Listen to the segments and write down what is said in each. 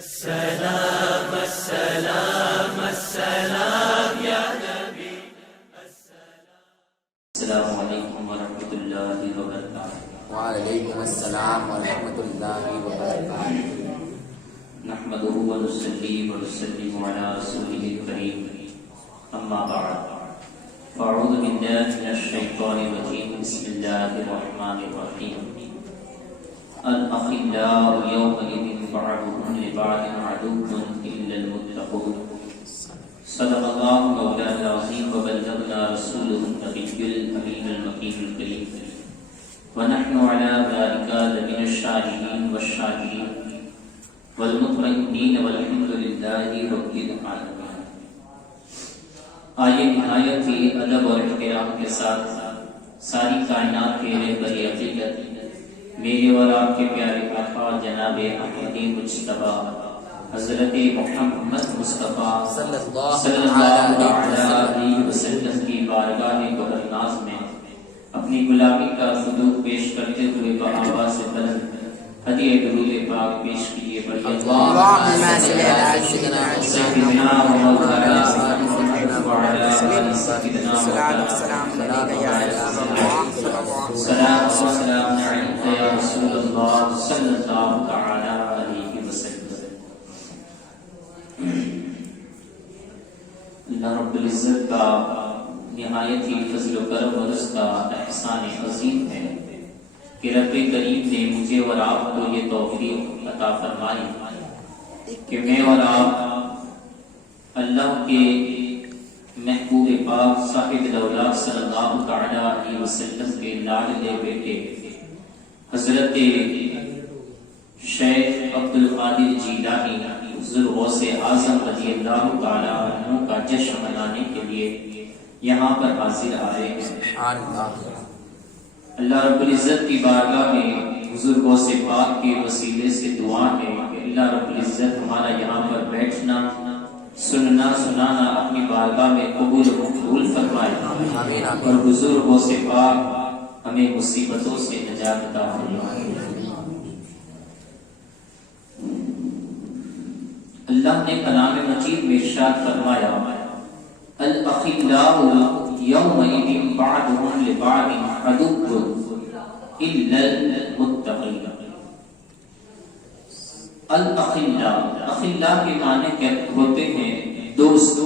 السلام السلام السلام یا نبی السلام علیکم ورحمۃ اللہ وبرکاتہ۔ وعلیکم السلام ورحمۃ اللہ وبرکاتہ۔ نحمده ونصلي ونسلم على رسوله الكريم، اما بعد فاعوذ بالله من الشیطان الرجیم، بسم اللہ الرحمن الرحیم۔ الاخلاء يومئذ بعضهم لبعض عدو الا المتقون۔ صدق الله مولانا العظيم وبلغنا رسوله النبي الامين المكين الكريم، ونحن على ذلك لمن الشاهدين والشاكرين والمطمئنين والحمد لله رب العالمين۔ آئیے نہایت ہی ادب اور احترام کے ساتھ ساری کائنات کے رہبر عقیدت میرے اور آپ کے پیارے آقا جناب احمد مجتبی حضرت محمد مصطفیٰ صلی اللہ علیہ وسلم کی بارگاہ گہرناز میں اپنی غلامی کا صدوق پیش کرتے ہوئے بآواز بلند ہدیہ درود پاک پیش کیے۔ اللهم صل على سيدنا سیدنا مولانا محمد وعلى آل سيدنا مولانا السلام علیکم یا رسول اللہ، سلام و سلام علیک یا رسول اللہ صلی اللہ تعالی علیہ وسلم۔ اللہ رب العزت کا نہایت ہی فضل و کرم اور اس کا احسان عظیم ہے کہ رب کریم نے مجھے اور آپ کو یہ توفیق عطا فرمائی کہ میں اور آپ اللہ کے محبوب پاک صاحب الاولیاء صلی اللہ تعالی علیہ وسلم کے لاڈلے بیٹے حضرت شیخ عبد القادر جیلانی حضور غوث اعظم رضی اللہ تعالی عنہ کا جشن منانے کے لیے یہاں پر حاضر آئے ہیں۔ اللہ رب العزت کی بارگاہ میں حضور غوث پاک کے وسیلے سے دعا ہے کہ اللہ رب العزت ہمارا یہاں پر بیٹھنا سننا سنانا اپنی بارگاہ میں قبول و مقبول فرمائے، اور حضور غوث پاک ہمیں مصیبتوں سے نجات عطا فرمائے۔ اللہ نے کلام مجید میں ارشاد فرمایا، الاخلاء یومئذ بعضهم لبعض عدو الا المتقین۔ الاخلاء، اخلاء کے معنی کیا ہوتے ہیں؟ دوست۔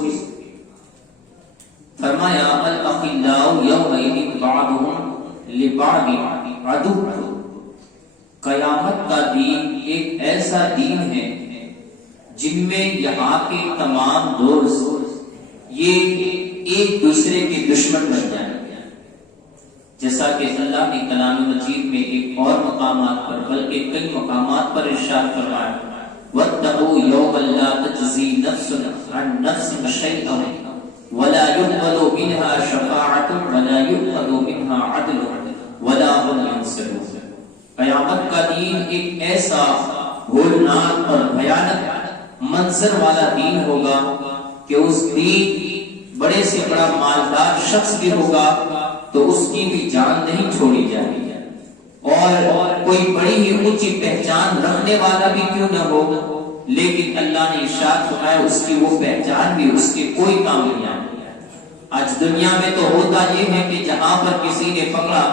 فرمایا الاخلاء یومئذ بعضهم لبعض عدو۔ قیامت کا دین ایک ایسا دین ہے جن میں یہاں کے تمام دوست یہ ایک دوسرے کے دشمن بن جائیں گے، جیسا کہ اللہ نے کلام مجید میں ایک اور مقامات پر بلکہ کئی مقامات پر ارشاد فرمایا، وَاتَّقُوا يَوْمًا لَا تَجْزِي نَفْسٌ عَن نَفْسٍ شَيْئًا وَلَا يُقْبَلُ مِنْهَا شَفَاعَةٌ وَلَا يُؤْخَذُ مِنْهَا عَدْلٌ وَلَا هُمْ يُنصَرُونَ۔ قیامت کا دین ایک ایسا ہولناک اور بھیانک منظر والا دین ہوگا کہ اس دین بڑے سے بڑا مالدار شخص بھی ہوگا تو اس کی بھی جان نہیں چھوڑی جائے گی، اور کوئی بڑی ہی اونچی پہچان رکھنے والا بھی کیوں نہ ہو، لیکن اللہ نے ارشاد فرمایا اس کی وہ پہچان بھی اس کے کوئی کام نہیں آئے۔ آج دنیا میں تو ہوتا یہ ہے کہ جہاں پر کسی نے پکڑا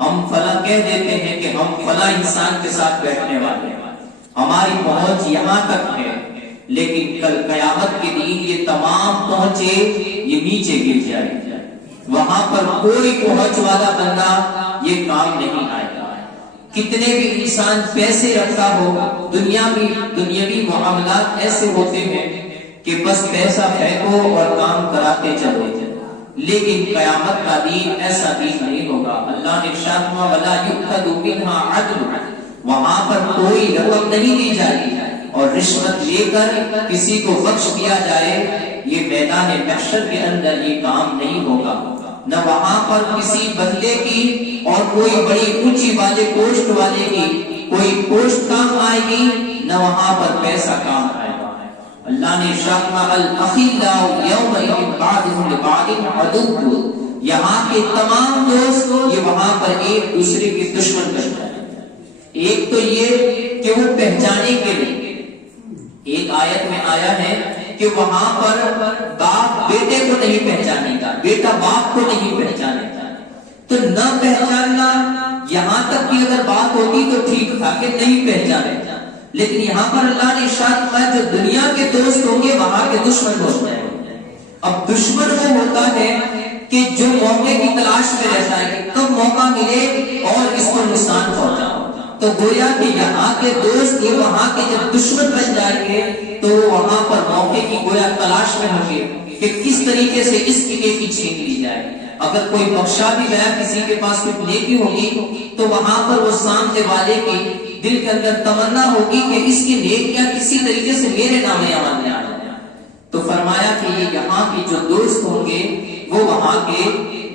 ہم فلاں کہہ دیتے ہیں کہ ہم فلاں انسان کے ساتھ بیٹھنے والے ہیں، ہماری پہنچ یہاں تک ہے، لیکن کل قیامت کے دن یہ تمام پہنچے یہ نیچے گر جائے، وہاں پر کوئی پہنچ والا بندہ یہ کام نہیں آئے گا۔ کتنے بھی انسان پیسے رکھتا ہو، دنیاوی معاملات ایسے ہوتے ہیں کہ بس پیسہ پھینکو اور کام کراتے چلو، لیکن قیامت کا دین ایسا دین نہیں ہوگا۔ اللہ نے ارشاد فرمایا وَلَا يُؤْخَذُ مِنْهَا عَدْلٌ، وہاں پر کوئی رقم نہیں دی جائے گی اور رشوت لے کر کسی کو بخش دیا جائے، یہ میدان محشر کے اندر یہ کام نہیں ہوگا۔ نہ وہاں پر کسی بندے کی اور کوئی بڑی اونچی والے پوسٹ والے کی کوئی پوسٹ کام آئے گی، نہ وہاں پر پیسہ کام آئے گا۔ اللہ نے ارشاد فرمایا الاخلاء یومئذ بعضهم لبعض عدو، یہاں کے تمام دوست یہ وہاں پر ایک دوسرے کے دشمن بن جائیں۔ ایک تو یہ کہ وہ پہچانے کے لیے ایک آیت میں آیا ہے کہ وہاں پر باپ بیٹے کو نہیں پہچانے گا، بیٹا باپ کو نہیں پہچانے گا. تو نہ پہچاننا یہاں تک کہ اگر بات ہوتی تو ٹھیک تھا کہ نہیں پہچانے، لیکن یہاں پر اللہ نے ارشاد فرمایا جو دنیا کے دوست ہوں گے وہاں کے دشمن ہو جائیں گے. اب دشمن وہ ہوتا ہے کہ جو موقع کی تلاش میں رہتا ہے کہ کب موقع ملے اور اس کو نقصان پہنچاؤ. تو گویا کہ یہاں کے دوست یہ وہاں کے جب دشمن بن جائیں گے تو وہاں پر موقع کی گویا تلاش میں ہوں گے کہ کس طریقے سے اس کی نیکی چھین لی جائے. اگر کوئی بخشا بھی گیا کسی کے پاس کوئی نیکی ہوگی تو وہاں پر وہ سامنے والے کی دل کے اندر تمنا ہوگی کہ اس کی نیکیاں کسی طریقے سے میرے نام عمل میں آ جائیں. تو فرمایا کہ یہ یہاں کے جو دوست ہوں گے وہ وہاں کے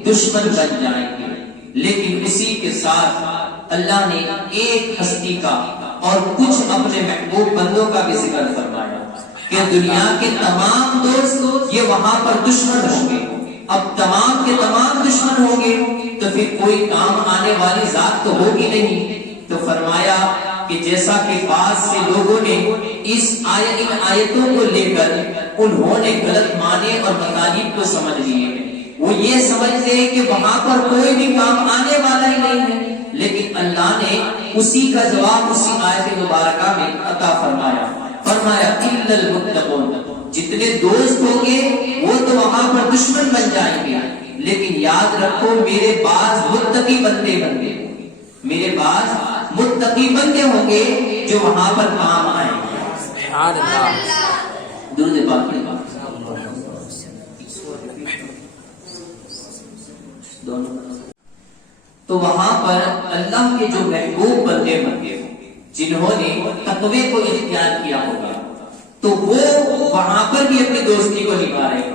دشمن بن جائیں گے. لیکن اسی کے ساتھ اللہ نے ایک ہستی کا اور کچھ اپنے محبوب بندوں کا بھی ذکر فرمایا کہ دنیا کے تمام دوست یہ وہاں پر دشمن ہوں گے. اب تمام کے تمام دشمن ہوں گے تو پھر کوئی کام آنے والی ذات تو ہوگی نہیں. تو فرمایا کہ جیسا کہ بعض سے لوگوں نے ان آیتوں کو لے کر انہوں نے غلط معنی اور مطالب کو سمجھ لیے. وہ یہ سمجھتے ہیں کہ وہاں پر کوئی بھی کام آنے والا ہی نہیں ہے، لیکن اللہ نے اسی کا جواب اسی آیت مبارکہ میں عطا فرمایا الا المتقون، جتنے دوست ہوں گے وہ تو وہاں پر دشمن بن جائیں گے، لیکن یاد رکھو میرے بعض متقی بندے ہوں گے، میرے بعض متقی بندے ہوں گے جو وہاں پر کام آئیں گے. سبحان اللہ. درود پاک پڑھیں. تو وہاں پر اللہ کے جو محبوب بندے ہوں گے جنہوں نے تقوی کو اختیار کیا ہوگا تو وہ وہاں پر بھی اپنی دوستی کو نبھا رہے ہیں.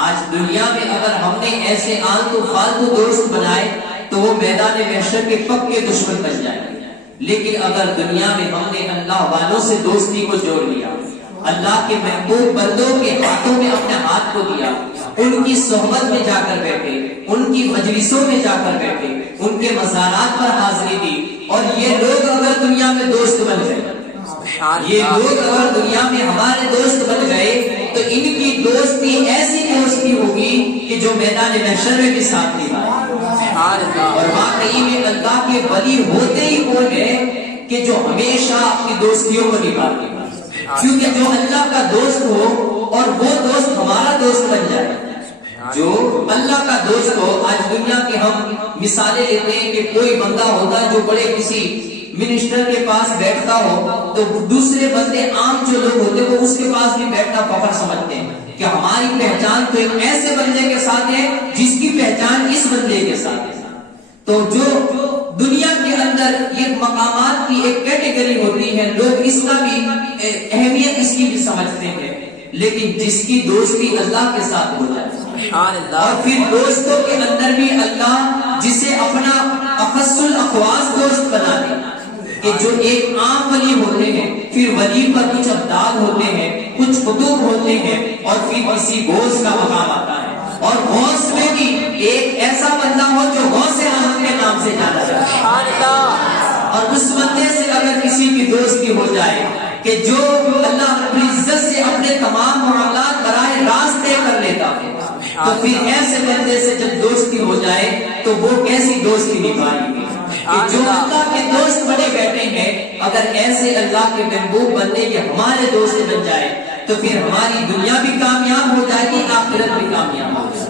آج دنیا میں اگر ہم نے ایسے آلتو فالتو دوست بنائے تو وہ میدان محشر کے پکے دشمن بن جائیں گے. لیکن اگر دنیا میں ہم نے اللہ والوں سے دوستی کو جوڑ لیا، اللہ کے محبوب بندوں کے ہاتھوں میں اپنے ہاتھ کو دیا، ان کی صحبت میں جا کر بیٹھے، ان کی مجلسوں میں جا کر بیٹھے، ان کے مزارات پر حاضری دی، اور یہ لوگ اگر دنیا میں دوست بن گئے، یہ لوگ اگر دنیا میں ہمارے دوست بن گئے تو ان کی دوستی ایسی دوستی ہوگی کہ جو میدان محشر میں بھی ساتھ نبھائے. اور واقعی میں اللہ کے ولی ہوتے ہی وہ ہیں کہ جو ہمیشہ اپنی دوستیوں کو نبھاتے ہیں. کیونکہ جو اللہ کا دوست ہو اور وہ دوست ہمارا دوست بن جائے، جو اللہ کا دوست ہو. آج دنیا کی ہم مثالیں لیتے ہیں کہ کوئی بندہ ہوتا ہے جو بڑے کسی منسٹر کے پاس بیٹھتا ہو تو دوسرے بندے عام جو لوگ ہوتے ہیں وہ اس کے پاس بھی بیٹھنا فخر سمجھتے ہیں کہ ہماری پہچان تو ایک ایسے بندے کے ساتھ ہے جس کی پہچان اس بندے کے ساتھ ہے. تو جو دنیا کے اندر یہ مقامات کی ایک کیٹیگری ہوتی ہے، لوگ اس کا بھی اہمیت اس کی بھی سمجھتے ہیں، لیکن جس کی دوستی اللہ کے ساتھ ہو جائے اور پھر دوستوں کے اندر بھی اللہ جسے اپنا اخص الاخواص دوست بنا دے کہ جو ایک عام ولی ہوتے ہیں پھر ولی پر کچھ ابدال ہوتے ہیں، کچھ قطب ہوتے ہیں، اور پھر کسی غوث کا مقام آتا ہے، اور غوث میں بھی ایک ایسا بندہ ہو جو غوث اعظم کے نام سے جانا جاتا ہے، اور اس بندے سے اگر کسی کی دوستی ہو جائے کہ جو اللہ رب العزت سے اپنے تمام معاملات براہ راست طے کر لیتا ہے، تو پھر ایسے بندے سے جب دوستی ہو جائے تو وہ کیسی دوستی نبھائے گی کہ جو اللہ کے دوست بنے بیٹھے ہیں. اگر ایسے اللہ کے محبوب بندے یہ ہمارے دوست بن جائے تو پھر ہماری دنیا بھی کامیاب ہو جائے گی، آخرت بھی کامیاب ہو جائے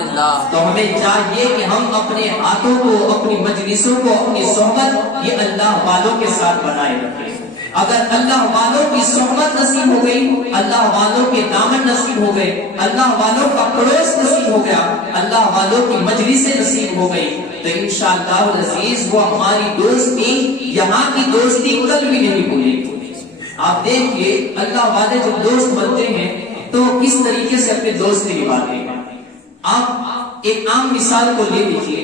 گی. تو ہمیں چاہیے کہ ہم اپنے ہاتھوں کو، اپنی مجلسوں کو، اپنی صحبت یہ اللہ والوں کے ساتھ بنائے رکھیں. اگر اللہ والوں کی صحبت نصیب ہو گئی، اللہ والوں کے دامن نصیب ہو گئے، اللہ والوں کا پڑوس نصیب ہو گیا، اللہ والوں کی مجلسیں نصیب ہو گئی، تو انشاءاللہ العزیز وہ ہماری دوستی یہاں کی دوستی کل بھی نہیں بھولے گی. آپ دیکھیے اللہ والے جب دوست بنتے ہیں تو کس طریقے سے اپنے دوست نبھاتے ہیں. آپ ایک عام مثال کو لے لیجیے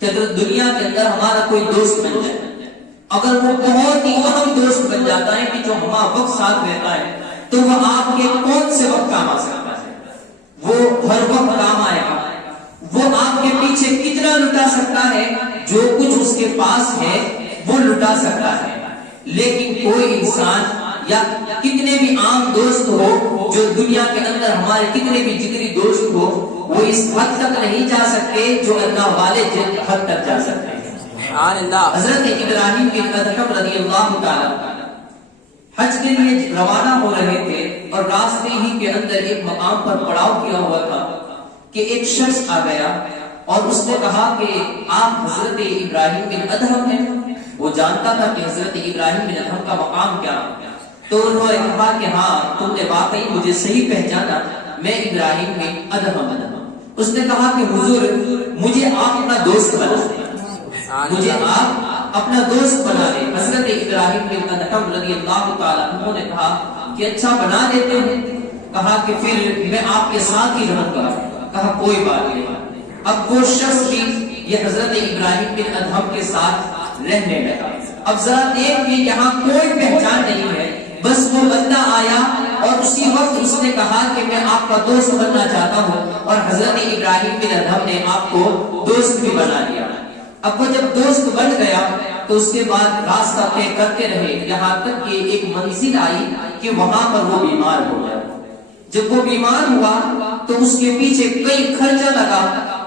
کہ اگر دنیا کے اندر ہمارا کوئی دوست بن جائے، اگر وہ بہت ہی اہم دوست بن جاتا ہے کہ جو ہمارا وقت ساتھ رہتا ہے، تو وہ آپ کے کون سے وقت کام آ سکتا ہے؟ وہ ہر وقت کام آئے گا. وہ آپ کے پیچھے کتنا لٹا سکتا ہے، جو کچھ اس کے پاس ہے وہ لٹا سکتا ہے. لیکن کوئی انسان یا کتنے بھی عام دوست ہو جو دنیا کے اندر ہمارے کتنے بھی جگری دوست ہو وہ اس حد تک نہیں جا سکتے جو اللہ والے جن حد تک جا سکتے ہیں. سبحان اللہ. حضرت ابراہیم بن ادہم رضی اللہ تعالی حج کے لیے روانہ ہو رہے تھے اور راستے ہی کے اندر ایک مقام پر پڑاؤ کیا ہوا تھا کہ ایک شخص آ گیا اور اس نے کہا کہ آپ حضرت ابراہیم بن ادہم ہیں. وہ جانتا تھا کہ حضرت ابراہیم بن ادہم کا مقام کیا. تو انہوں نے کہا کہ ہاں تم نے واقعی مجھے صحیح پہچانا, میں ابراہیم بن ادہم. اس نے کہا کہ حضور مجھے آپ اپنا دوست بنا دیں, مجھے آپ اپنا دوست بنا دیں. حضرت ابراہیم بن ادہم رضی اللہ تعالیٰ عنہ نے کہا کہ اچھا بنا دیتے ہیں. کہا کہ پھر میں آپ کے ساتھ ہی رہوں گا. کہا کوئی بات نہیں. اب وہ شخص بھی یہ حضرت ابراہیم بن ادہم کے ساتھ رہنے لگا. اب ذرا دیکھیں یہاں کوئی پہچان نہیں ہے, بس وہ بندہ آیا اور اسی وقت اس نے کہا کہ میں آپ کا دوست بننا چاہتا ہوں, اور حضرت ابراہیم بن ادہم نے آپ کو دوست بھی بنا لیا. اب وہ جب دوست بن گیا تو اس کے بعد راستہ طے کرتے رہے یہاں تک کہ ایک منزل آئی کہ وہاں پر وہ بیمار ہو گیا. جب وہ بیمار ہوا تو اس کے پیچھے کئی خرچہ لگا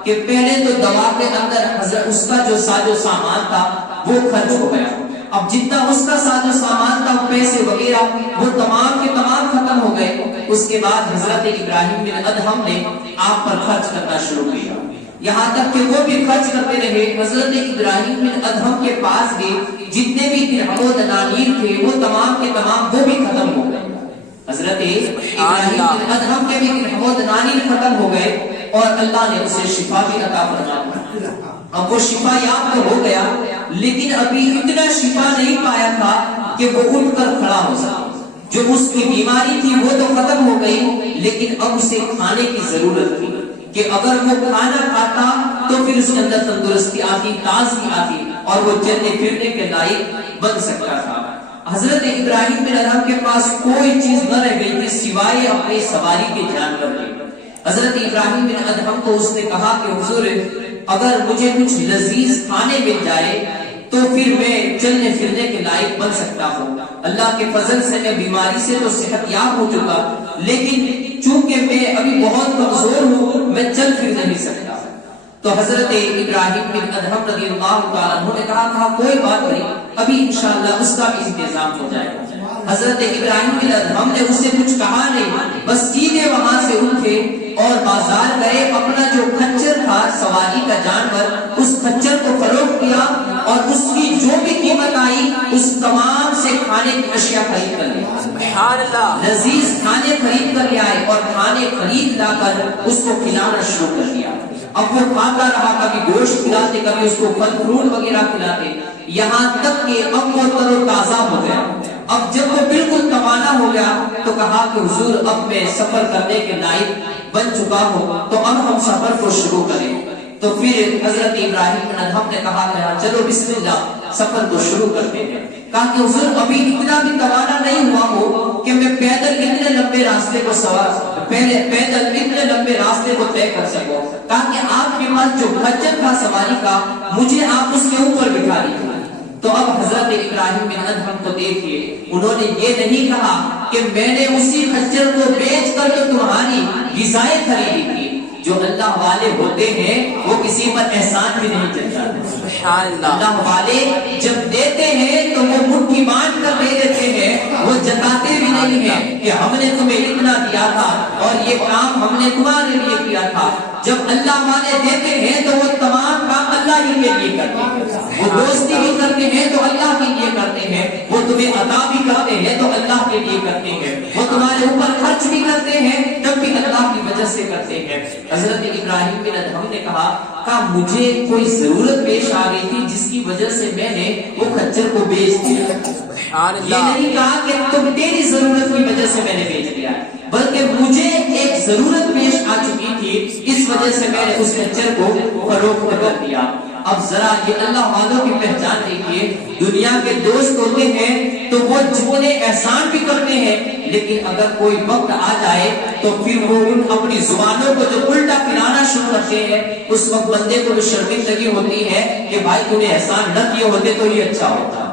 کہ پہلے تو دوا کے اندر اس کا جو ساز و سامان تھا وہ خرچ ہو گیا. اب جتنا اس کا ساز و سامان تھا پیسے وغیرہ وہ تمام کے تمام ختم ہو گئے. اس کے بعد حضرت ابراہیم بن ادہم نے آپ پر خرچ کرنا شروع کیا, یہاں تک کہ وہ بھی خرچ کرتے رہے. حضرت ابراہیم بن ادہم کے پاس بھی جتنے بھی درہم و دنانیر تھے وہ تمام کے تمام وہ بھی ختم ہو گئے. حضرت ابراہیم بن ادہم کے بھی درہم و دنانیر ختم ہو گئے اور اللہ نے اسے شفا بھی عطا فرمایا. اب وہ شفا یاب تو ہو گیا لیکن ابھی اتنا شفا نہیں پایا تھا کہ وہ اٹھ کر کھڑا ہو سکے. جو اس کی بیماری تھی وہ تو ختم ہو گئی لیکن اب اسے کھانے کی ضرورت تھی کہ اگر وہ کھانا کھاتا تو پھر اس کے اندر تندرستی آتی, تازگی آتی اور وہ چلنے پھرنے کے لائق بن سکتا تھا. حضرت ابراہیم بن ادہم کے پاس کوئی چیز نہ رہ گئی تھی سوائے اپنی سواری کے جانور کے. حضرت ابراہیم بن ادہم کو اس نے کہا کہ حضور اگر مجھے کچھ لذیذ کھانے مل جائے تو پھر میں چلنے پھرنے کے لائق بن سکتا ہوں. اللہ کے فضل سے میں بیماری سے تو صحت یاب ہو چکا لیکن چونکہ میں ابھی بہت کمزور ہوں میں چل پھر نہیں سکتا. تو حضرت ابراہیم بن ادہم رضی اللہ تعالیٰ عنہ نے کہا کوئی بات نہیں, ابھی انشاءاللہ اس کا بھی انتظام ہو جائے گا. حضرت ابراہیم بن ادہم نے اسے کچھ کہا نہیں, بس سیدھے وہاں سے اٹھے اور بازار گئے. اپنا جو کھچر تھا سواری کا جانور اس کھچر کو فروخت کیا اور اس کی جو بھی قیمت آئی اس تمام سے کھانے کی اشیاء خرید کر لیا. سبحان اللہ. لذیذ کھانے خرید کر لے آئے اور کھانے خرید لا کر اس کو کھلانا شروع کر دیا. اب وہ کھاتا رہا, کبھی گوشت کھلاتے کبھی اس کو پھل فروٹ وغیرہ کھلاتے, یہاں تک کہ اب وہ تر و تازہ ہو گیا. اب جب وہ بالکل توانا ہو گیا تو کہا کہ حضور اب میں سفر کرنے کے لائق بن چکا ہوں تو اب ہم سفر کو شروع کریں. تو پھر حضرت ابراہیم بن ادہم نے کہا کہ چلو بسم اللہ سفر کو شروع کرتے ہیں. کہا کہ حضور ابھی اتنا بھی توانا نہیں ہوا ہو کہ میں پیدل اتنے لمبے راستے کو پیدل اتنے لمبے راستے کو طے کر سکوں. کہا کہ آپ کے پاس جو کھچر تھا سواری کا مجھے آپ اس کے اوپر بٹھا دیجیے. تو اب حضرت ابراہیم بن ادہم کو دیکھیے, انہوں نے یہ نہیں کہا کہ میں نے اسی خچر کو بیچ کر تو تمہاری غذائیں خریدی تھی. جو اللہ والے ہوتے ہیں وہ کسی پر احسان بھی نہیں جتاتے. سبحان اللہ. اللہ والے جب دیتے ہیں تو وہ مٹھی باندھ کر دے دیتے ہیں, وہ جتاتے بھی نہیں ہیں کہ ہم نے تمہیں اتنا دیا تھا اور یہ کام ہم نے تمہارے لیے کیا تھا. جب اللہ والے دیتے ہیں تو وہ تمام کام اللہ ہی کے لیے کرتے ہیں. وہ دوستی بھی کرتے ہیں تو اللہ کے لیے کرتے ہیں, وہ تمہیں عطا بھی کرتے ہیں تو اللہ کے لیے کرتے ہیں, وہ تمہارے اوپر خرچ بھی کرتے ہیں تب بھی اللہ کی وجہ سے کرتے ہیں. حضرت ابراہیم بن ادہم نے کہا مجھے کوئی ضرورت پیش آ گئی تھی جس کی وجہ سے میں نے وہ خچر کو بیچ دیا. یہ نہیں کہا کہ تم تیری ضرورت کی وجہ سے میں نے بیچ دیا, بلکہ مجھے ایک ضرورت پیش آ چکی تھی اس وجہ سے میں نے اس خچر کو فروخت کر دیا. اب ذرا یہ اللہ والوں کی پہچان دیکھیے, دنیا کے دوست ہوتے ہیں تو وہ جتنے احسان بھی کرتے ہیں لیکن اگر کوئی وقت آ جائے تو پھر وہ ان اپنی زبانوں کو جو الٹا پھرانا شروع کرتے ہیں اس وقت بندے کو بھی شرمندگی ہوتی ہے کہ بھائی تو نے احسان نہ کیے ہوتے تو یہ اچھا ہوتا.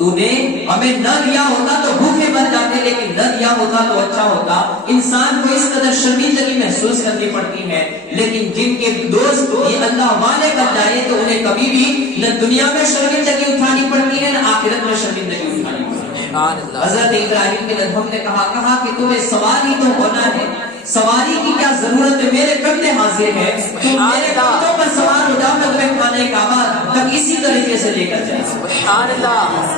تو نے ہمیں نہ دیا ہوتا تو بھوکے مر جاتے، لیکن نہ دیا ہوتا تو اچھا ہوتا۔ انسان کو اس قدر شرمندگی محسوس کرنی پڑتی ہے، لیکن جن کے دوست یہ اللہ والے بن جائے تو انہیں کبھی بھی نہ دنیا میں شرمندگی اٹھانی پڑتی ہے نہ آخرت میں شرمندگی اٹھانی پڑتی ہے۔ حضرت ابراہیم کے ادھم نے کہا کہ تمہیں سواری تو ہونا ہے، سواری کی کیا ضرورت ہے، میرے کندھے حاضر ہے، تم میرے کندھوں پر سوار ہو جاؤ، میں تمہیں خانے کعبہ تک اسی طریقے سے لے کر جائیں۔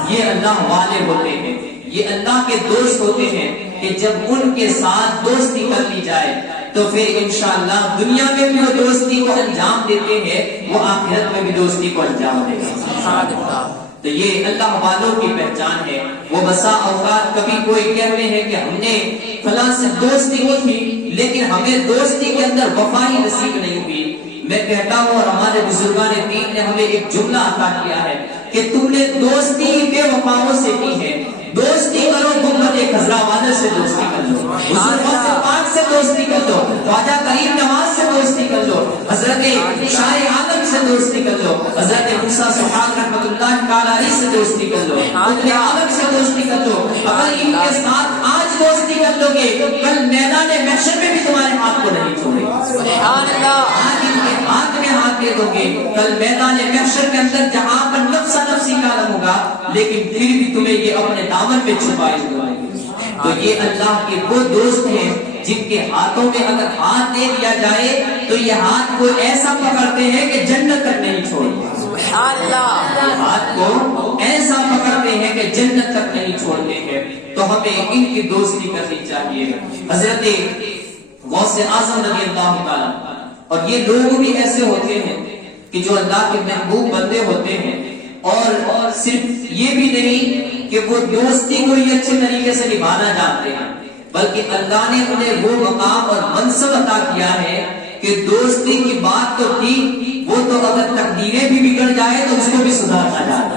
یہ اللہ والے ہوتے ہیں، یہ اللہ کے دوست ہوتے ہیں کہ جب ان کے ساتھ دوستی کر لی جائے تو پھر انشاءاللہ دنیا میں بھی وہ دوستی کو انجام دیتے ہیں، وہ آخرت میں بھی دوستی کو انجام دے گا۔ تو یہ اللہ والوں کی پہچان ہے۔ وہ بسا اوقات کبھی کوئی کہتے ہیں کہ ہم نے فلاں سے دوستی کی تھی لیکن ہمیں دوستی کے اندر وفا ہی نصیب نہیں ہوئی۔ میں کہتا ہوں اور ہمارے بزرگان دین نے ہمیں ایک جملہ عطا کیا ہے کہ تم نے دوستی بے وفاؤں سے کی ہے، دوستی کرو گنبد خضراوادر سے دوستی کر لو، حضور غوث پاک سے دوستی کر لو، خواجہ کریم نواز سے دوستی کر لو، حضرت شاہ عالم سے دوستی کر لو، حضرت موسیٰ سبحان رحمت اللہ تعالی علیہ سے دوستی کر لو، ابن عالم سے دوستی کر لو۔ اگر ان کے ساتھ آج دوستی کر لو گے کل میدان محشر میں بھی تمہارے ہاتھ کو نہیں چھوڑے گا۔ آج ان کے ہاتھ میں ہاتھ دے دو گے کل میدان محشر کے اندر جہاں پر نفسا نفسی کا عالم ہوگا لیکن پھر بھی تمہیں یہ اپنے دامن میں چھپائے ہوئے ہیں۔ تو یہ اللہ کے وہ دوست ہیں جن کے ہاتھوں میں اگر ہاتھ دے دیا جائے تو یہ ہاتھ کو ایسا پکڑتے ہیں کہ جنت تک نہیں چھوڑتے، ہاتھ کو ایسا پکڑتے ہیں کہ جنت تک نہیں چھوڑتے ہیں۔ تو ہمیں ان کی دوستی کرنی چاہیے۔ حضرت غوث اعظم رضی اللہ تعالیٰ، اور یہ لوگ بھی ایسے ہوتے ہیں کہ جو اللہ کے محبوب بندے ہوتے ہیں، اور صرف یہ بھی نہیں کہ وہ دوستی کو ہی اچھے طریقے سے نبھانا جانتے ہیں بلکہ اللہ نے انہیں وہ مقام اور منصب عطا کیا ہے کہ دوستی کی بات تو تھی، وہ تو اگر تقدیریں بھی بگڑ جائے تو اس کو بھی سدھارنا جاتا ہے۔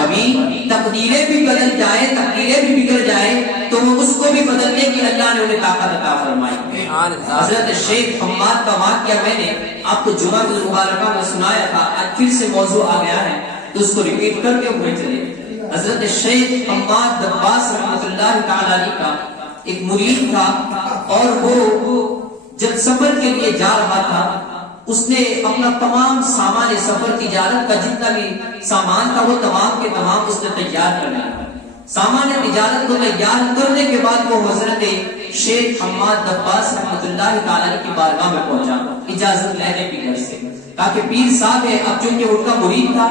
کبھی تقدیریں بھی بدل جائے، تقدیریں بھی بگڑ جائے تو وہ اس کو بھی بدلنے کی اللہ نے انہیں طاقت عطا فرمائی۔ حضرت شیخ حماد کا واقعہ میں نے آپ کو جمعہ المبارکہ میں سنایا تھا، آج پھر سے موضوع آ گیا ہے تو اس کو ریپیٹ کر کے ہوئے چلے۔ حضرت شیخ حماد دباس رحمۃ اللہ تعالی علیہ کا ایک مرید تھا، اور وہ جب سفر کے لیے جا رہا تھا اس نے اپنا تمام سامان سفر تجارت کا جتنا بھی سامان تھا وہ تمام کے تمام اس نے تیار کر لیا۔ سامان تجارت کو تیار کرنے کے بعد وہ حضرت شیخ حماد دباس رحمۃ اللہ تعالی کی بارگاہ میں پہنچا اجازت لینے کی گھر سے، تاکہ پیر صاحب ہے، اب چونکہ ان کا مرید تھا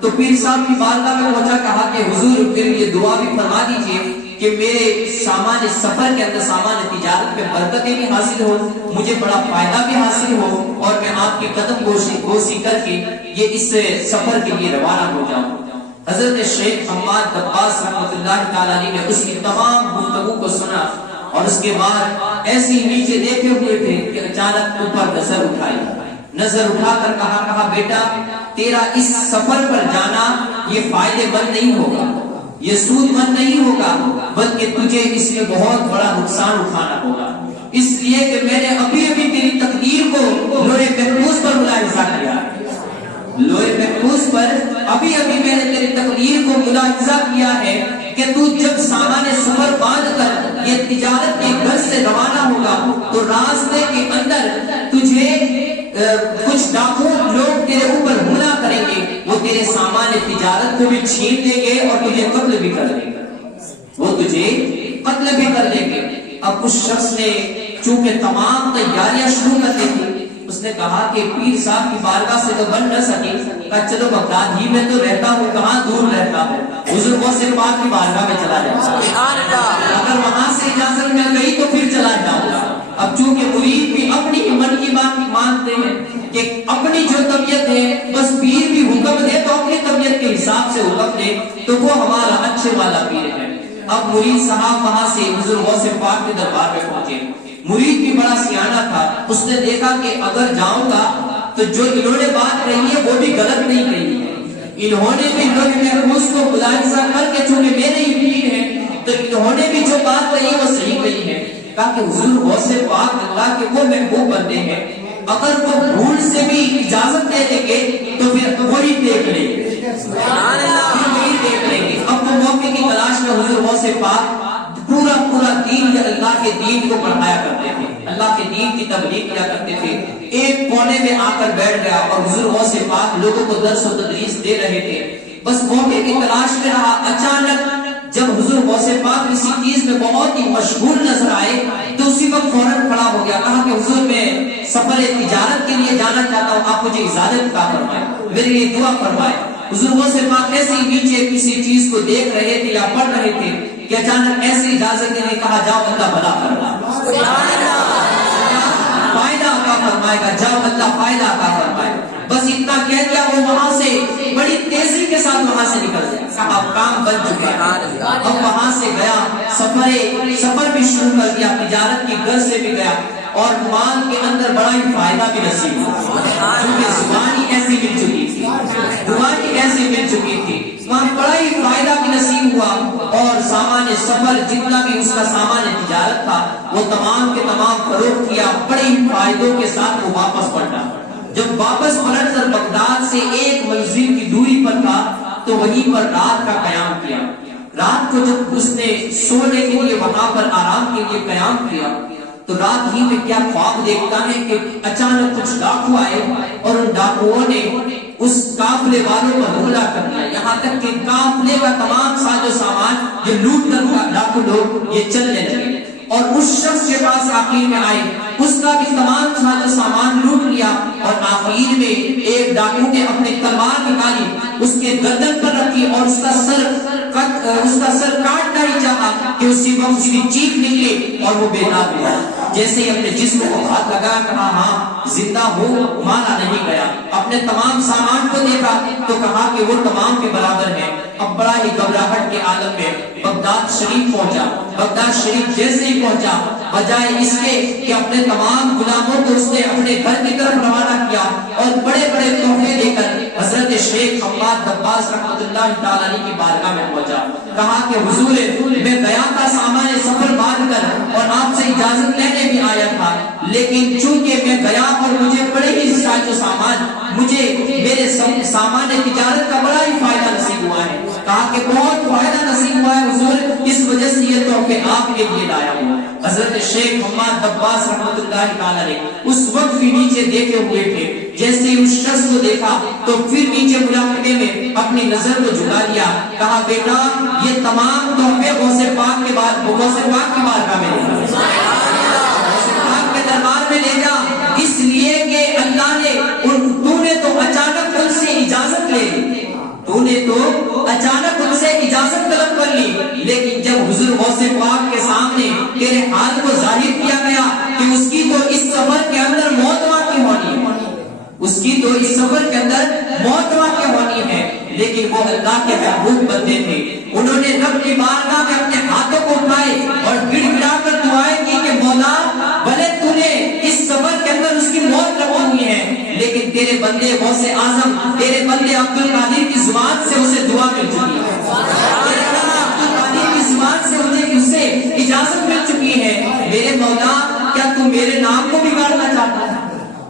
تو پیر صاحب کی بارگاہ میں پہنچا، کہا کہ حضور پھر یہ دعا بھی فرما دیجئے کہ میرے سامان سفر کے اندر سامان تجارت میں برکتیں بھی حاصل ہو، مجھے بڑا فائدہ بھی حاصل ہو، اور میں آپ کی قدم بوسی کر کے یہ اس سفر کے لیے روانہ ہو جاؤں۔ حضرت شیخ حماد دباس رحمۃ اللہ تعالی علیہ نے اس کی تمام گفتگو کو سنا اور اس کے بعد ایسے ہی نیچے دیکھے ہوئے تھے کہ اچانک اوپر نظر اٹھائی، نظر اٹھا کر کہا بیٹا تیرا اس سفر پر جانا یہ فائدے مند نہیں ہوگا، یہ سود مند نہیں ہوگا، بلکہ تجھے اس میں بہت بڑا نقصان اٹھانا ہوگا، اس لیے کہ میں نے ابھی تیری تقدیر کو لوہے محفوظ پر ملاحظہ کیا، لوہے محفوظ پر ابھی میں نے تیری تقدیر کو ملاحظہ کیا ہے کہ تو جب سامان سفر باندھ کر یہ تجارت کے گھر سے روانہ ہوگا تو راستے کے اندر تجھے کچھ ڈاکو لوگ تیرے اوپر حملہ کریں گے، وہ تیرے سامان تجارت کو بھی چھین لیں گے اور تجھے قتل بھی کر دیں گے، وہ تجھے قتل بھی کر دیں گے۔ اب اس شخص نے چونکہ تمام تیاریاں شروع کر دی تھی، اس نے کہا کہ پیر صاحب کی بارگاہ سے تو بن نہ سکی، کہا چلو بغداد ہی میں تو رہتا ہوں، کہاں دور رہتا ہوں، حضور غوث پاک کی بارگاہ میں چلا جاتا ہوں، اگر وہاں سے اجازت مل گئی تو پھر چلا جاؤں گا۔ اب چونکہ مرید بھی اپنی من کی بات مانتے ہیں کہ اپنی جو طبیعت ہے بس پیر بھی حکم دے تو اپنی طبیعت کے حساب سے حکم دے تو وہ ہمارا اچھے والا پیر ہے۔ اب مرید صاحب وہاں سے حضور غوث پاک کے دربار میں پہنچے، مرید بھی بڑا سیانہ تھا، اس نے دیکھا کہ اگر جاؤں گا تو جو انہوں نے بات کہی ہے وہ بھی غلط نہیں کہی ہے، انہوں نے بھی لوگ محفوظ کو ملاحظہ کر کے چونکہ میرے ہی پیر ہیں تو انہوں نے بھی جو بات کہی وہ صحیح کہی ہے۔ کہا کہ حضور غوث پاک اللہ کے وہ محبوب بندے ہیں، اگر وہ بھول سے بھی اجازت دے دیں گے تو پھر وہی دیکھ لیں گے، وہی دیکھ موقع کی تلاش میں حضور غوث پاک پورا دین اللہ کے دین کو پڑھایا کرتے تھے، اللہ کے دین کی تبلیغ کیا کرتے تھے۔ ایک کونے میں آ کر بیٹھ گیا اور حضور غوث پاک لوگوں کو درس و تدریس دے رہے تھے، بس موقع کی تلاش میں رہا۔ اچانک جب حضور غوث پاک کسی چیز میں بہت ہی مشغول نظر آئے تو اسی وقت فوراً کھڑا ہو گیا، کہا کہ حضور میں سفر تجارت کے لیے جانا چاہتا ہوں، آپ مجھے اجازت عطا فرمائیں، میرے لیے دعا فرمائیں۔ حضور غوث پاک ایسے ہی نیچے کسی چیز کو دیکھ رہے تھے یا پڑھ رہے تھے کہ اچانک ایسی اجازت نے کہا جاؤ اللہ بھلا فرمائے، فائدہ عطا فرمائے گا، جاؤ اللہ فائدہ عطا فرمائے۔ بس اتنا کہہ دیا، وہ وہاں سے بڑی تیزی کے ساتھ وہاں سے نکل گیا، کہا کام بن چکا ہے۔ اب وہاں سے گیا، سفر بھی شروع کر دیا، تجارت کی غرض سے بھی گیا اور مال کے اندر بڑا ہی فائدہ بھی نصیب ہوا، کیونکہ زبان ہی ایسی مل چکی تھی، زبان ایسی مل چکی تھی، وہاں بڑا ہی فائدہ بھی نصیب ہوا اور سامان سفر جتنا بھی اس کا سامان تجارت تھا وہ تمام کے تمام فروخت کیا، بڑے ہی فائدوں کے ساتھ وہ واپس پلٹا۔ جب واپس پلٹ کر بغداد سے ایک منزل کی دوری پر تھا تو وہیں پر رات کا قیام کیا۔ رات کو جب اس نے سونے کے لیے وہاں پر آرام کے لیے قیام کیا تو رات ہی میں کیا خواب دیکھتا ہے کہ اچانک کچھ ڈاکو آئے اور ان ڈاکوؤں نے اس قافلے والوں پر حملہ کر دیا، یہاں تک کہ قافلے کا تمام ساز و سامان یہ لوٹ کر ڈاکو لوگ یہ چلنے لگے اور اس شخص کے پاس آخر میں آئے، اس کا بھی تمام ساز و سامان لوٹ لیا اور آخر میں ایک ڈاکو نے اپنی تلوار نکالی، اس کے گردن پر رکھی اور اس کا سر کاٹنا ہی چاہا کہ اسی وقت اس کی چیخ نکلی اور وہ بیدار ہوا۔ جیسے ہی اپنے جسم کو ہاتھ لگا، کہا ہاں زندہ ہو، مارا نہیں گیا۔ اپنے تمام سامان کو دیکھا تو کہا کہ وہ تمام کے برابر ہے۔ اب بڑا ہی گھبراہٹ کے عالم میں بغداد شریف پہنچا۔ بغداد شریف جیسے ہی پہنچا، بجائے اس کے کہ اپنے تمام غلاموں کو اس نے اپنے گھر کی طرف روانہ کیا اور بڑے بڑے تحفے دے کر حضرت شیخ حماد دباس رحمۃ اللہ تعالی علیہ کی بارگاہ میں پہنچا۔ کہا کہ حضور میں گیا تھا سامان سفر باندھ کر اور آپ سے اجازت لینے بھی آیا تھا، لیکن چونکہ میں گیا اور مجھے بڑے ہی ساز و سامان، مجھے میرے سامان تجارت کا بڑا ہی فائدہ نصیب ہوا ہے۔ کہا کہ بہت فائدہ نصیب ہوا ہے حضور، اس وجہ سے یہ تحفے آپ کے لیے لایا ہوں۔ حضرت شیخ محمد دباس رحمۃ اللہ تعالی علیہ اس وقت بھی نیچے دیکھے ہوئے تھے، جیسے اس شخص کو دیکھا تو پھر نیچے ملاقے میں اپنی نظر کو جھکا لیا، کہا بیٹا یہ تمام تحفے غوث پاک کے بارگاہ میں لے جا، غوث پاک کے دربار میں لے جا، اس لیے کہ اللہ نے تو نے تو اچانک ان سے اجازت لے لی، تو نے تو اچانک ان سے اجازت طلب کر لی، لیکن جب حضور غوث پاک کے سامنے تیرے حال کو ظاہر کیا گیا کہ اس کی تو اس سفر کے اندر موت واقع ہونی ہے، اس کی تو اس سفر کے اندر موت واقع ہونی ہے، لیکن وہ اللہ کے محبوب بندے تھے، انہوں نے رب کی بارگاہ میں اپنے ہاتھوں کو اٹھائے اور گڑ گڑا کر دعائیں کی کہ مولا بھلے تو نے اس سفر کے اندر اس کی موت رکھی ہوئی ہے، لیکن تیرے بندے غوث اعظم، تیرے بندے عبد القادر کی زبان سے اسے دعا مل چکی ہے، تیرے بندے عبد القادر کی زبان سے اسے اجازت مل چکی ہے، میرے مولا کیا تو میرے نام کو بگاڑنا چاہتا ہے؟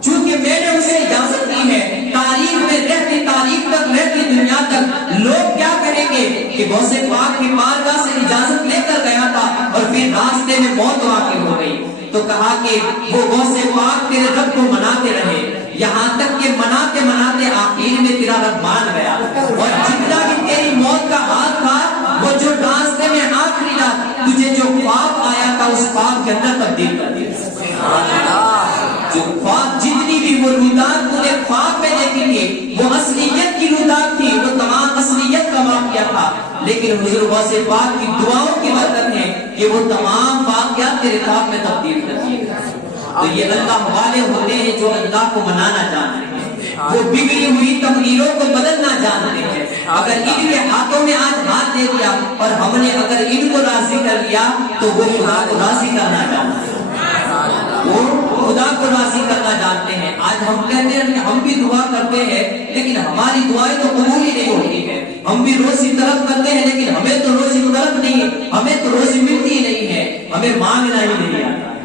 چونکہ میں نے اسے اجازت دی ہے، تاریخ میں رہتی تاریخ تک رہتی دنیا تک لوگ کیا کریں گے کہ غوث پاک کی بارگاہ سے اجازت لے کر گیا تھا اور پھر راستے میں موت واقع ہو گئی۔ تو کہا کہ وہ غوث پاک تیرے رب کو مناتے رہے، یہاں تک کہ مناتے مناتے آخر میں تیرا رب مان گیا، اور جتنا بھی تیری موت کا ہاتھ تھا وہ جو راستے میں آخری رات تجھے جو خواب آیا تھا اس خواب کے اندر تبدیل کر دیا، جو خواب جتنی بھی وہ رودات تو نے خواب میں دیکھی تھی وہ اصلیت کی رودات تھی، وہ تمام اصلیت کا واقعہ تھا، لیکن حضور غوث پاک کی دعاؤں کی برکت ہے کہ وہ تمام واقعات تیرے خواب میں تبدیل کر دیے گئے۔ تو یہ اللہ والے ہوتے ہیں جو اللہ کو منانا جانتے ہیں، وہ بگڑی ہوئی تقدیروں کو بدلنا جانتے ہیں۔ اگر ان کے ہاتھوں میں آج ہاتھ دے دیا اور ہم نے اگر ان کو راضی کر لیا تو وہ خدا کو راضی کرنا جانتے ہیں، وہ خدا کو راضی کرنا جانتے ہیں۔ آج ہم کہتے ہیں کہ ہم بھی دعا کرتے ہیں لیکن ہماری دعائیں تو قبول ہی نہیں ہوتی ہے، ہم بھی روزی طلب کرتے ہیں لیکن ہمیں تو روزی طلب نہیں، ہمیں تو روزی ملتی ہی نہیں ہے، ہمیں مانگنا ہی نہیں آتا ہے،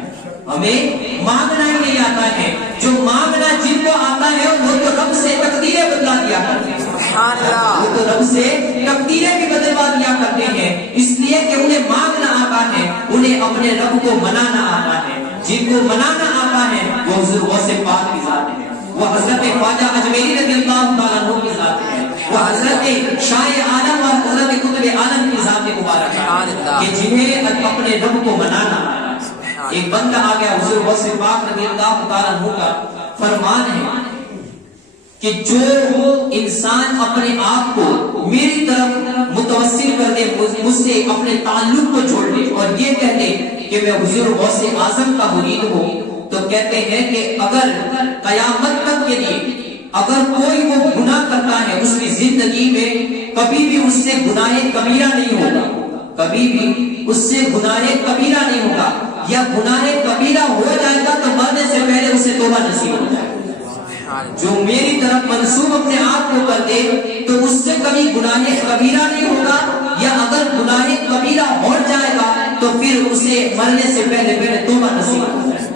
ہمیں مانگنا ہی نہیں آتا ہے۔ جو مانگنا جن کو آتا ہے وہ تو رب سے تقدیریں بدلا دیا کرتے ہیں، وہ تو رب سے تقدیریں بھی بدلوا دیا کرتے ہیں، اس لیے کہ انہیں مانگنا آتا ہے، انہیں اپنے رب کو منانا آتا ہے۔ جن کو منانا آتا ہے وہ حضور غوث پاک کی ذات ہے، وہ حضرت خواجہ اجمیری رضی اللہ تعالیٰ عنہ کی ذات ہے، وہ حضرت شاہ عالم اور حضرت قطب عالم کی ذات مبارک ہے کہ جنہیں اپنے رب کو منانا آتا ہے۔ ایک بندہ آ گیا، حضور غوث پاک رضی اللہ تعالیٰ عنہ کا فرمان ہے کہ جو انسان اپنے آپ کو میری طرف متوسل کر دے، مجھ سے اپنے تعلق کو جوڑ لے اور یہ کہہ دے کہ میں حضور غوث اعظم کا مرید ہوں، تو کہتے ہیں کہ اگر قیامت تک کے لیے اگر کوئی وہ گناہ کرتا ہے اس کی زندگی میں کبھی بھی اس سے گناہ کبیرہ نہیں ہوگا، کبھی بھی اس سے گناہ کبیرہ نہیں ہوگا، یا گناہ کبیرہ ہو جائے گا تو مرنے سے پہلے اسے توبہ نصیب ہو جائے گا۔ جو میری طرف منسوب اپنے آپ کو کر دے تو اس سے کبھی گناہ کبیرہ نہیں ہوگا، یا اگر گناہ کبیرہ ہو جائے گا تو پھر اسے مرنے سے پہلے توبہ نصیب ہو جائے گا۔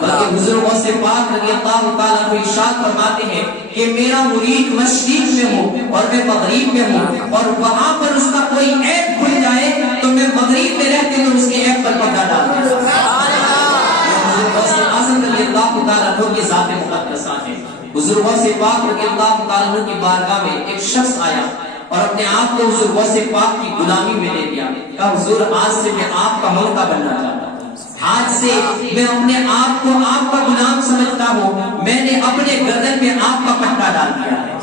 بلکہ حضور غوث پاک رضی اللہ تعالیٰ عنہ ارشاد فرماتے ہیں کہ میرا مرید مشرق میں ہو اور میں مغرب میں ہوں، اور وہاں پر اس کا کوئی عیب کھل جائے تو میں مغرب میں رہتے ہوئے اس کے عیب پر پردہ ڈال دوں۔ حضور غوث اعظم رضی اللہ تعالیٰ عنہ کی ذات مقدسہ ہے۔ حضور غوث پاک رضی اللہ تعالیٰ عنہ کی بارگاہ میں ایک شخص آیا اور اپنے آپ کو حضور غوث پاک کی غلامی میں لے دیا، کہا حضور آج سے میں آپ کا ملکہ بننا چاہتا ہوں، آج سے میں اپنے آپ کو آپ کا غلام سمجھتا ہوں، میں نے اپنے گردن میں آپ کا پٹا ڈال دیا ہے،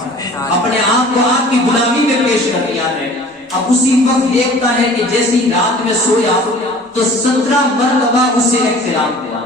اپنے آپ کو آپ کی غلامی میں پیش کر دیا ہے۔ اب اسی وقت دیکھتا ہے کہ جیسی رات میں سویا تو 17 مرتبہ اسے احترام ہوا،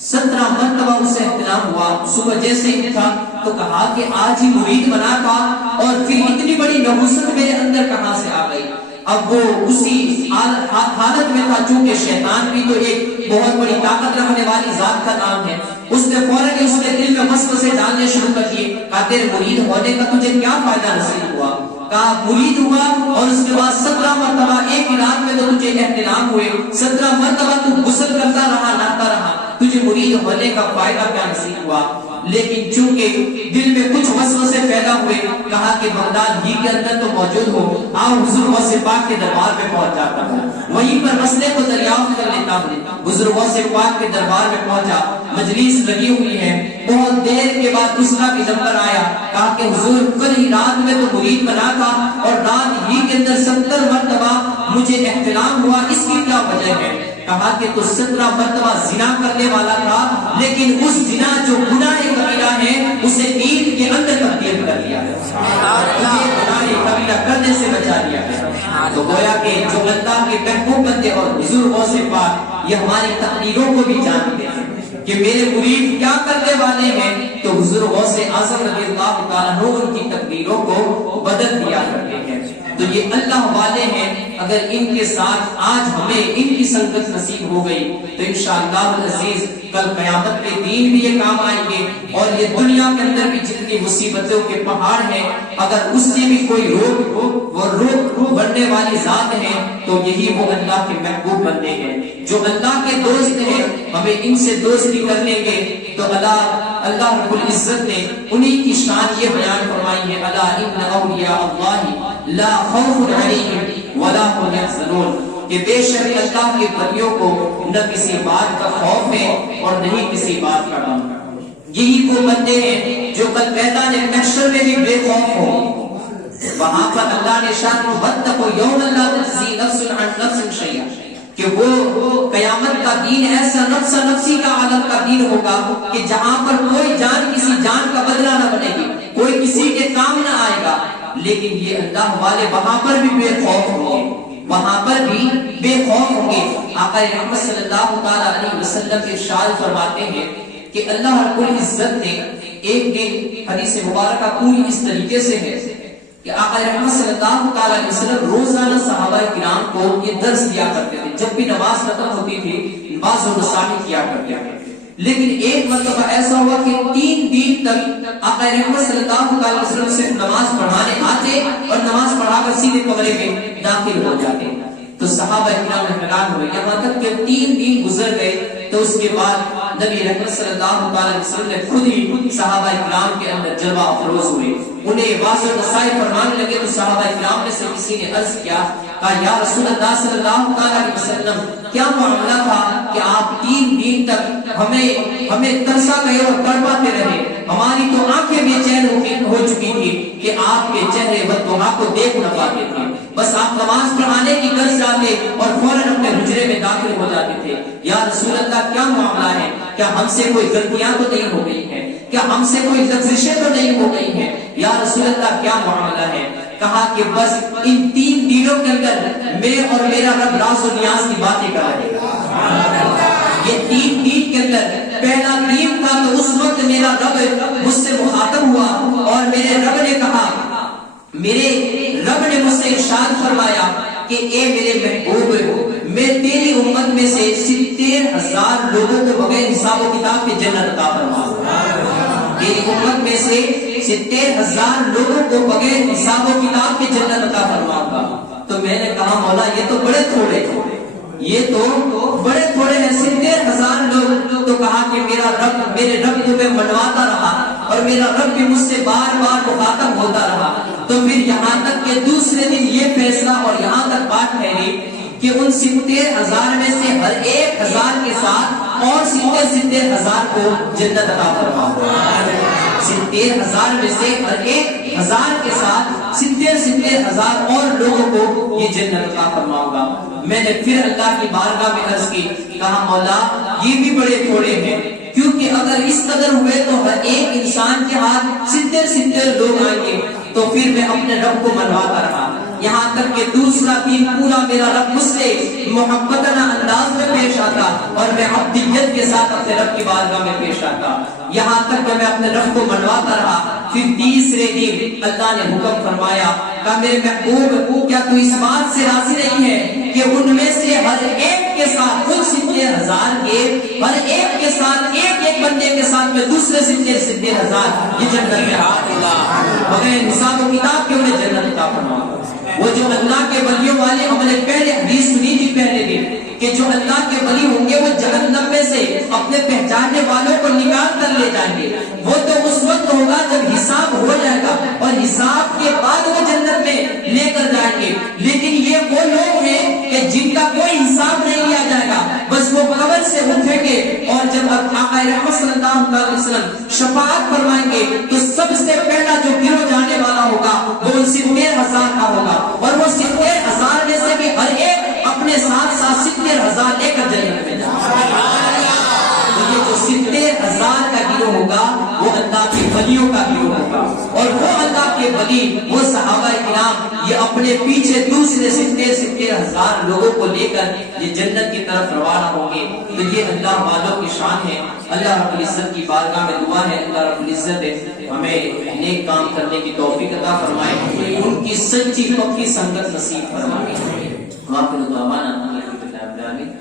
17 مرتبہ اسے احترام ہوا۔ صبح جیسے ہی اٹھا تو کہا کہ آج ہی مرید بنا تھا اور پھر اتنی بڑی نحوست میرے اندر کہاں سے آ گئی۔ اب وہ اسی حالت میں تھا، چونکہ شیطان بھی تو ایک بہت بڑی طاقت رکھنے والی ذات کا نام ہے، اس نے فوراً اس کے دل میں وسوسے ڈالنے شروع کر دیے۔ کہا تیرے مرید ہونے کا تجھے کیا فائدہ نصیب ہوا؟ کہا مرید ہوا اور اس کے بعد 17 مرتبہ ایک ہی رات میں تو تجھے احترام ہوئے، 17 مرتبہ تو غسل کرتا رہا، نہاتا رہا، تجھے مرید ہونے کا فائدہ کیا نصیب ہوا؟ لیکن چونکہ دل میں کچھ وسوسے پیدا ہوئے، کہا کہ بغداد ہی کے اندر تو موجود ہو، آؤ حضور غوث پاک کے دربار میں پہنچ جاتا ہوں، وہیں پر مسئلے کو دریافت کر لیتا ہوں۔ حضور غوث پاک کے دربار میں پہنچا، مجلس لگی ہوئی ہے، بہت دیر کے بعد دوسرا بھی نمبر آیا، کہا کہ حضور کل ہی رات میں تو مرید بنا تھا اور رات ہی کے اندر 70 مرتبہ مجھے احترام ہوا، اس کی کیا وجہ ہے؟ کہا کہ تو 17 مرتبہ زنا کرنے والا تھا، لیکن اس زنا جو گناہ کبیرہ ہے اسے عید کے اندر تبدیل کر لیا ہے، گناہ کبیرہ کرنے سے بچا لیا ہے۔ تو گویا کہ جو اللہ کے محبوب بندے اور حضور غوث پاک یہ ہماری تقریروں کو بھی جانتے ہیں کہ میرے مرید کیا کرنے والے ہیں، تو حضور غوث اعظم رضی اللہ تعالیٰ عنہ ان کی تقریروں کو بدل دیا کرتے ہیں۔ تو یہ اللہ والے ہیں، اگر ان کے ساتھ آج ہمیں ان کی سنگت نصیب ہو گئی تو انشاءاللہ العزیز کل قیامت کے دین بھی یہ کام آئیں گے، اور یہ دنیا کے اندر بھی جتنی مصیبتوں کے پہاڑ ہیں اگر اس سے بھی کوئی روک بڑھنے والی ذات ہے تو یہی وہ اللہ کے محبوب بندے ہیں جو اللہ کے دوست ہیں۔ ہمیں ان سے دوستی کر لیں گے تو اللہ رب العزت نے انہی کی شان یہ بیان فرمائی ہے، الا ان اولیاء اللہ لا خوف علیہم ولا هم يحزنون، کہ بے شک اللہ کے بندوں کو نہ کسی بات کا خوف ہے اور نہیں کسی بات کا غم۔ یہی وہ بندے ہیں جو کل میدان محشر میں بھی بے خوف ہوں، وہاں پر اللہ نے شان واتقوا یوما لا تجزی نفس عن نفس شیئا، کہ وہ قیامت کا دین ایسا نفس نفسی کا عالم کا دین ہوگا کہ جہاں پر کوئی جان کسی جان کا بدلہ نہ بنے گی، کوئی کسی کے کام نہ آئے گا، لیکن یہ اللہ والے وہاں پر بھی بے خوف ہوں گے، وہاں پر بھی بے خوف ہوں گے۔ آقا رحمت صلی اللہ تعالیٰ علیہ وسلم ارشاد فرماتے ہیں کہ اللہ رب العزت نے ایک دن، حدیث مبارکہ پوری اس طریقے سے ہے کہ آقا رحمت صلی اللہ تعالیٰ علیہ وسلم روزانہ صحابہ کرام کو یہ درس دیا کرتے تھے، جب بھی نماز ختم ہوتی تھی نماز و رسانی کیا کرتے تھے۔ لیکن ایک مرتبہ ایسا ہوا کہ 3 دن تک آقا رحمت صلی اللہ علیہ وسلم صرف نماز پڑھانے آتے اور نماز پڑھا کر سیدھے کمرے میں داخل ہو جاتے، تو صحابہ کرام حیران ہوئے، یہاں تک کہ 3 دن گزر گئے تو اس کے بعد نبی رحمت صلی اللہ علیہ وسلم نے خود ہی صحابہ کرام کے اندر جلوہ افروز ہوئے، انہیں واضح نصائح فرمانے لگے تو صحابہ کرام میں سے کسی نے عرض کیا کہ یا رسول اللہ صلی اللہ علیہ وسلم کیا معاملہ تھا کہ آپ 3 دن تک ہمیں ترسا گئے اور تڑپاتے رہے، ہماری تو آنکھیں بے چین ہو چکی تھی کہ آپ کے چہرے والضحیٰ کو دیکھ نہ پاتے تھے، بس آپ نماز پڑھانے کی غرض جاتے اور فوراً اپنے حجرے میں داخل ہو جاتے تھے۔ یا رسول اللہ کیا معاملہ ہے؟ کیا ہم سے کوئی غلطیاں تو نہیں ہو گئی ہیں؟ کیا ہم سے کوئی لغزشیں تو نہیں ہو گئی ہیں؟ یا رسول اللہ کیا معاملہ ہے؟ کہا کہ بس ان 3 دنوں کے اندر میں اور میرا رب راز و نیاز کی باتیں کر رہے ہیں۔ یہ 3 دن کے اندر پہلا دن تھا تو اس وقت میرا رب مجھ سے مخاطب ہوا اور میرے رب نے کہا، میرے رب نے مجھ سے ارشاد فرمایا کہ اے میرے محبوب، میں تیری امت میں سے 70,000 لوگوں کو بغیر حساب و کتاب کے جنت عطا فرماؤں گا۔ تیری امت میں سے 70,000 لوگوں کو بغیر حساب و کتاب کے جنت عطا فرماؤں گا۔ تو میں نے کہا مولا یہ تو بڑے تھوڑے ہیں، یہ تو بڑے تھوڑے ہیں 70,000 لوگ۔ تو کہا کہ میرے رب تمہیں منواتا رہا اور میرا رب بھی مجھ سے بار بار مخاطب ہوتا رہا۔ تو پھر یہاں تک کہ دوسرے دن یہ فیصلہ اور یہاں تک بات ٹھہری کہ ان 70,000 میں سے ہر 1,000 کے ساتھ اور 70,000 کو جنت عطا فرماؤں گا۔ 70,000 میں سے ہر 1,000 کے ساتھ 70,000 اور لوگوں کو یہ جنت عطا فرماؤں گا۔ میں نے پھر اللہ کی بارگاہ میں عرض کی، کہا مولا یہ بھی بڑے تھوڑے ہیں، کیونکہ اگر اس قدر ہوئے تو ہر ایک انسان کے ہاتھ 70 لوگ آئیں گے۔ تو پھر میں اپنے رب کو منواتا رہا، یہاں تک کہ دوسرا دن پورا میرا رب مجھ سے محبتانہ انداز میں پیش آتا اور میں عبدیت کے ساتھ اپنے رب کی بارگاہ میں پیش آتا، یہاں تک کہ میں اپنے رب کو منواتا رہا۔ پھر تیسرے دن اللہ نے حکم فرمایا کہ میرے محبوب کیا تو اس بات سے راضی نہیں ہے کہ ان میں سے ہر ایک کے ساتھ ان 70,000 کے ہر ایک کے ساتھ ایک بندے کے ساتھ میں دوسرے 70,000 یہ جنت میں بغیر حساب و کتاب کے انہیں جنت عطا فرماؤں گا۔ وہ جو اللہ کے ولیوں والے، ہم نے پہلے حدیث سنی تھی پہلے بھی کہ جو اللہ کے ولی ہوں گے وہ جہنم میں سے اپنے پہچاننے والوں کو نکال کر لے جائیں گے۔ وہ تو اس وقت ہوگا جب حساب ہو جائے گا اور حساب کے بعد وہ جنت میں لے کر جائیں گے، لیکن یہ وہ لوگ ہیں کہ جن کا کوئی حساب نہیں لیا جائے گا، بس وہ قبر سے اٹھیں گے اور جب آقا رحمت صلی اللہ علیہ وسلم شفاعت فرمائیں گے تو سب سے پہلا جو گرو جانے والا ہوگا وہ 70,000 کا ہوگا، اور وہ 70,000 میں سے بھی ہر ایک اپنے ساتھ 70,000 لے کر جنت میں جائے گا۔ یہ جو 70,000 کا گروہ ہوگا وہ اللہ کے ولیوں کا گروہ ہوگا، اور وہ اللہ کے ولی وہ صحابہ کرام یہ اپنے پیچھے دوسرے 70,000 لوگوں کو لے کر یہ جنت کی طرف روانہ ہوں گے۔ تو یہ اللہ والوں کی شان ہے۔ اللہ رب العزت کی بارگاہ میں دعا ہے اللہ رب العزت ہمیں نیک کام کرنے کی توفیق عطا فرمائے، ان کی سچی پکی سنگت نصیب فرمائے۔ واقعی دعوانا الحمدللہ رب العالمین۔